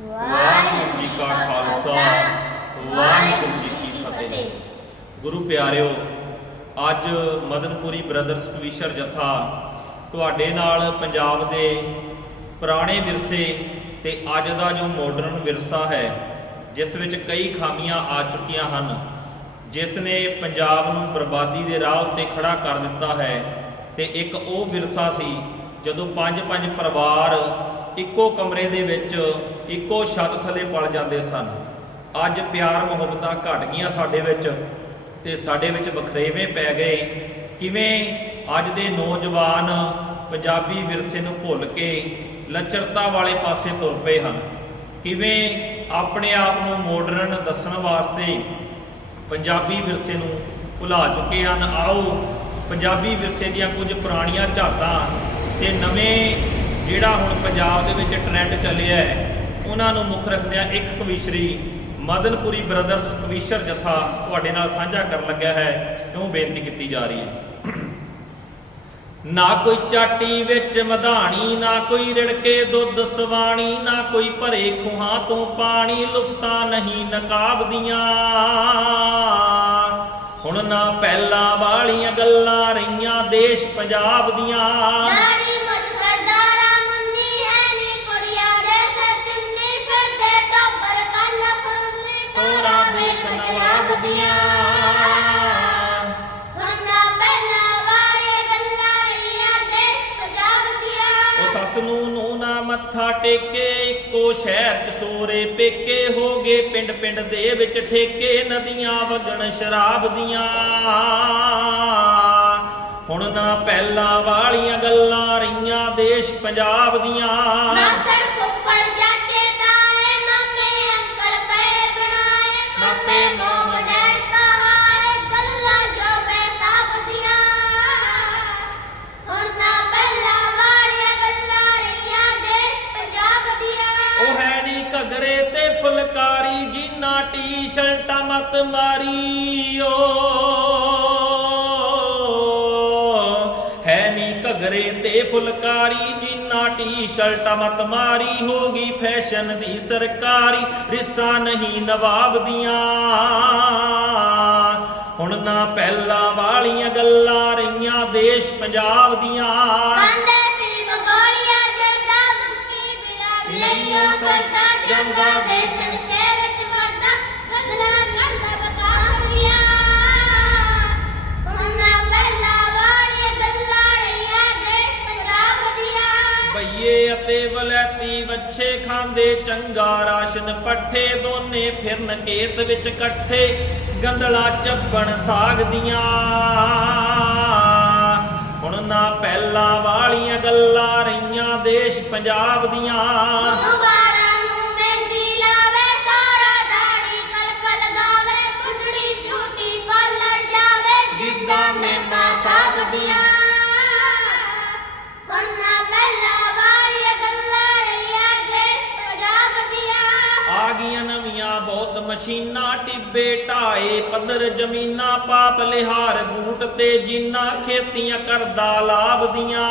ਵਾਹਿਗੁਰੂ ਜੀ ਕਾ ਖਾਲਸਾ, ਵਾਹਿਗੁਰੂ ਜੀ ਕੀ ਫਤਿਹ। ਗੁਰੂ ਪਿਆਰਿਓ, ਅੱਜ ਮਦਨਪੁਰੀ ਬ੍ਰਦਰਸ ਕਵੀਸ਼ਰ ਜਥਾ ਤੁਹਾਡੇ ਨਾਲ ਪੰਜਾਬ ਦੇ ਪੁਰਾਣੇ ਵਿਰਸੇ ਤੇ ਅੱਜ ਦਾ ਜੋ ਮਾਡਰਨ ਵਿਰਸਾ ਹੈ, ਜਿਸ ਵਿੱਚ ਕਈ ਖਾਮੀਆਂ ਆ ਚੁੱਕੀਆਂ ਹਨ, ਜਿਸ ਨੇ ਪੰਜਾਬ ਨੂੰ ਬਰਬਾਦੀ ਦੇ ਰਾਹ ਉੱਤੇ ਖੜਾ ਕਰ ਦਿੱਤਾ ਹੈ। ਤੇ ਇੱਕ ਉਹ ਵਿਰਸਾ ਸੀ ਜਦੋਂ ਪੰਜ ਪੰਜ ਪਰਿਵਾਰ ਇੱਕੋ ਕਮਰੇ ਦੇ ਵਿੱਚ ਇੱਕੋ ਛੱਤ ਥੱਲੇ ਪਲ ਜਾਂਦੇ ਸਨ। ਅੱਜ ਪਿਆਰ ਮੁਹੱਬਤਾਂ ਘਟ ਗਈਆਂ ਸਾਡੇ ਵਿੱਚ ਤੇ ਸਾਡੇ ਵਿੱਚ ਵਖਰੇਵੇਂ ਪੈ ਗਏ। ਕਿਵੇਂ ਅੱਜ ਦੇ ਨੌਜਵਾਨ ਪੰਜਾਬੀ ਵਿਰਸੇ ਨੂੰ ਭੁੱਲ ਕੇ ਲੱਚਰਤਾ ਵਾਲੇ ਪਾਸੇ ਤੁਰ ਪਏ ਹਨ। ਕਿਵੇਂ ਆਪਣੇ ਆਪ ਨੂੰ ਮਾਡਰਨ ਦੱਸਣ ਵਾਸਤੇ ਪੰਜਾਬੀ ਵਿਰਸੇ ਨੂੰ ਭੁਲਾ ਚੁੱਕੇ ਹਨ। ਆਓ ਪੰਜਾਬੀ ਵਿਰਸੇ ਦੀਆਂ ਕੁਝ ਪੁਰਾਣੀਆਂ ਝਾਤਾਂ ਤੇ ਨਵੇਂ ਜਿਹੜਾ ਹੁਣ ਪੰਜਾਬ ਦੇ ਵਿੱਚ ਟ੍ਰੈਂਡ ਚੱਲਿਆ ਹੈ, ਉਹਨਾਂ ਨੂੰ ਮੁੱਖ ਰੱਖਦਿਆਂ ਇੱਕ ਕਵੀਸ਼ਰੀ ਮਦਨਪੁਰੀ ਬ੍ਰਦਰਸ ਕਵੀਸ਼ਰ ਜਥਾ ਤੁਹਾਡੇ ਨਾਲ ਸਾਂਝਾ ਕਰਨ ਲੱਗਿਆ ਹੈ ਕਿਉਂ ਬੇਨਤੀ ਕੀਤੀ ਜਾ ਰਹੀ ਹੈ। ਨਾ ਕੋਈ ਚਾਟੀ ਵਿੱਚ ਮਧਾਣੀ, ਨਾ ਕੋਈ ਰਿੜਕੇ ਦੁੱਧ ਸਵਾਣੀ, ਨਾ ਕੋਈ ਭਰੇ ਖੁਹਾਂ ਤੋਂ ਪਾਣੀ, ਲੁਫਤਾ ਨਹੀਂ ਨਕਾਬ ਦੀਆਂ। ਹੁਣ ਨਾ ਪਹਿਲਾਂ ਵਾਲੀਆਂ ਗੱਲਾਂ ਰਹੀਆਂ ਦੇਸ਼ ਪੰਜਾਬ ਦੀਆਂ। ਸੱਸ ਨੂੰ ਨੂੰ ਨਾ ਮੱਥਾ ਟੇਕੇ ਇੱਕੋ ਸ਼ਹਿਰ ਚ ਸੋਰੇ ਪੇਕੇ ਹੋ ਗਏ ਪਿੰਡ ਪਿੰਡ ਦੇ ਵਿੱਚ ਠੇਕੇ ਨਦੀਆਂ ਵਗਣ ਸ਼ਰਾਬ ਦੀਆਂ। ਹੁਣ ਨਾ ਪਹਿਲਾਂ ਵਾਲੀਆਂ ਗੱਲਾਂ ਰਹੀਆਂ ਦੇਸ਼ ਪੰਜਾਬ ਦੀਆਂ। ਫੁਲਕਾਰੀ ਜਿੰਨਾ ਟੀ-ਸ਼ਰਟਾਂ ਮਤ ਮਾਰੀ ਓ ਹੈ ਨੀ ਘਗਰੇ ਤੇ ਫੁਲਕਾਰੀ ਜਿੰਨਾ ਟੀ-ਸ਼ਰਟਾਂ ਮਤ ਮਾਰੀ ਹੋ ਗਈ ਫੈਸ਼ਨ ਦੀ ਸਰਕਾਰੀ। ਰਿਸਾ ਨਹੀਂ ਨਵਾਬ ਦੀਆਂ। ਹੁਣ ਨਾ ਪਹਿਲਾਂ ਵਾਲੀਆਂ ਗੱਲਾਂ ਰਹੀਆਂ ਦੇਸ਼ ਪੰਜਾਬ ਦੀਆਂ। ਕਾਂਦੇ ਪੀ ਮਗੋਲੀਆਂ ਜਰਦਾ ਮੁੱਕੀ ਬਿਲਾ ਬਿਲਈਓ ਸਰਦਾ ਜਾਂਦਾ ਦੇਸ਼ਨ ਬਈਏ ਵਲੈਤੀ ਵੱਛੇ ਖਾਂਦੇ, ਚੰਗਾ ਰਾਸ਼ਨ ਪੱਠੇ, ਦੋਨੇ ਫਿਰਨ ਖੇਤ ਵਿੱਚ ਇਕੱਠੇ ਗੰਦਲਾ ਚੱਬਣ ਸਾਗ ਦੀਆਂ। ਹੁਣ ਨਾ ਪਹਿਲਾਂ ਵਾਲੀਆਂ ਗੱਲਾਂ ਰਹੀਆਂ ਦੇਸ਼ ਪੰਜਾਬ ਦੀਆਂ। ਆ ਗਈਆਂ ਨਵੀਆਂ, ਬਹੁਤ ਮਸ਼ੀਨਾਂ ਟਿੱਬੇ ਢਾਏ, ਪੱਧਰ ਜ਼ਮੀਨਾਂ ਪਾਪ ਲਿਹਾਰ, ਬੂਟ ਤੇ ਜਿੰਨਾ ਖੇਤੀਆਂ ਕਰਦਾ ਲਾਭ ਦੀਆਂ।